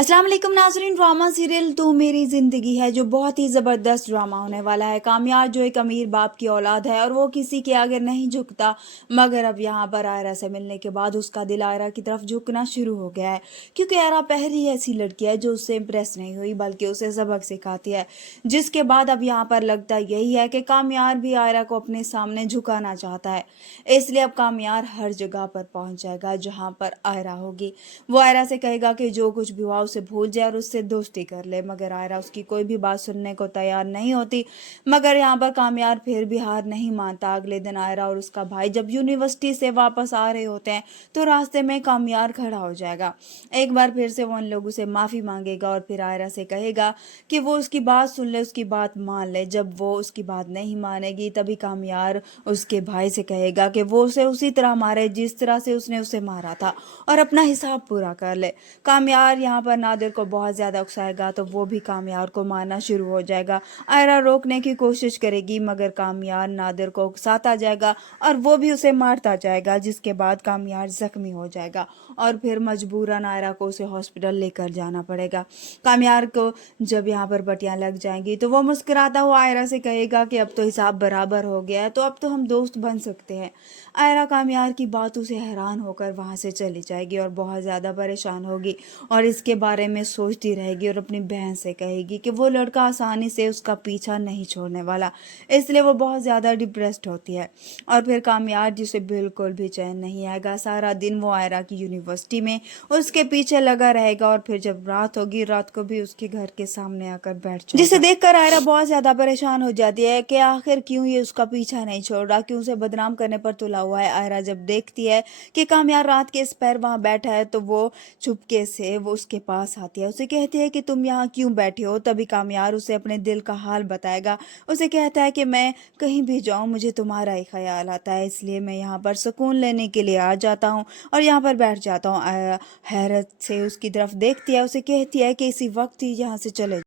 अस्सलाम वालेकुम नाज़रीन। ड्रामा सीरियल तो मेरी ज़िंदगी है जो बहुत ही ज़बरदस्त ड्रामा होने वाला है। कामयाब जो एक अमीर बाप की औलाद है और वो किसी के आगे नहीं झुकता, मगर अब यहाँ पर आयरा से मिलने के बाद उसका दिल आयरा की तरफ झुकना शुरू हो गया है, क्योंकि आयरा पहली ऐसी लड़की है जो उससे इम्प्रेस नहीं हुई बल्कि उसे सबक सिखाती है। जिसके बाद अब यहाँ पर लगता यही है कि कामयार भी आयरा को अपने सामने झुकाना चाहता है, इसलिए अब कामयार हर जगह पर पहुँच जाएगा जहाँ पर आयरा होगी। वो आयरा से कहेगा कि जो कुछ भी हुआ उसे भूल जाए और उससे दोस्ती कर ले, मगर आयरा उसकी कोई भी बात सुनने को तैयार नहीं होती। मगर यहाँ पर कामयार फिर भी हार नहीं मानता। अगले दिन आयरा और उसका भाई जब यूनिवर्सिटी से वापस आ रहे होते हैं तो रास्ते में कामयार खड़ा हो जाएगा। एक बार फिर से वो उन लोगों से माफ़ी मांगेगा और फिर आयरा से कहेगा कि वो उसकी बात सुन ले, उसकी बात मान ले। जब वो उसकी बात नहीं मानेगी तभी कामयार उसके भाई से कहेगा कि वो उसे उसी तरह मारे जिस तरह से उसने उसे मारा था और अपना हिसाब पूरा कर ले। कामयार यहाँ पर नादिर को बहुत ज़्यादा उकसाएगा तो वो भी कामयार को मारना शुरू हो जाएगा। आयरा रोकने की कोशिश करेगी मगर कामयार नादिर को उकसाता जाएगा और वो भी उसे मारता जाएगा, जिसके बाद कामयार जख्मी हो जाएगा और फिर मजबूरन आयरा को उसे हॉस्पिटल लेकर जाना पड़ेगा। कामयार को जब यहाँ पर बटियाँ लग जाएंगी तो वो मुस्कुराता हुआ आयरा से कहेगा कि अब तो हिसाब बराबर हो गया है, तो अब तो हम दोस्त बन सकते हैं। आयरा कामयार की बातों से हैरान होकर वहाँ से चली जाएगी और बहुत ज़्यादा परेशान होगी और इसके बारे में सोचती रहेगी और अपनी बहन से कहेगी कि वो लड़का आसानी से उसका पीछा नहीं छोड़ने वाला, इसलिए वो बहुत ज़्यादा डिप्रेस्ड होती है। और फिर कामयार जिसे बिल्कुल भी चैन नहीं आएगा, सारा दिन वो आयरा की यूनिवर्सिटी में उसके पीछे लगा रहेगा और फिर जब रात होगी रात को भी उसके घर के सामने आकर बैठ जाएगा, जिसे देखकर आयरा बहुत ज़्यादा परेशान हो जाती है कि आखिर क्यों ये उसका पीछा नहीं छोड़ रहा, क्यों उसे बदनाम करने पर तुला हुआ है। आयरा जब देखती है कि कामयार रात के इस पैर वहाँ बैठा है तो वो चुपके से वो उसके पास आती है, उसे कहती है कि तुम यहाँ क्यों बैठे हो। तभी कामयार उसे अपने दिल का हाल बताएगा। उसे कहता है कि मैं कहीं भी जाऊँ मुझे तुम्हारा ही ख्याल आता है, इसलिए मैं यहाँ पर सुकून लेने के लिए आ जाता हूँ और यहाँ पर बैठ जाता हूँ। हैरत से उसकी तरफ देखती है, उसे कहती है कि इसी वक्त ही यहाँ से चले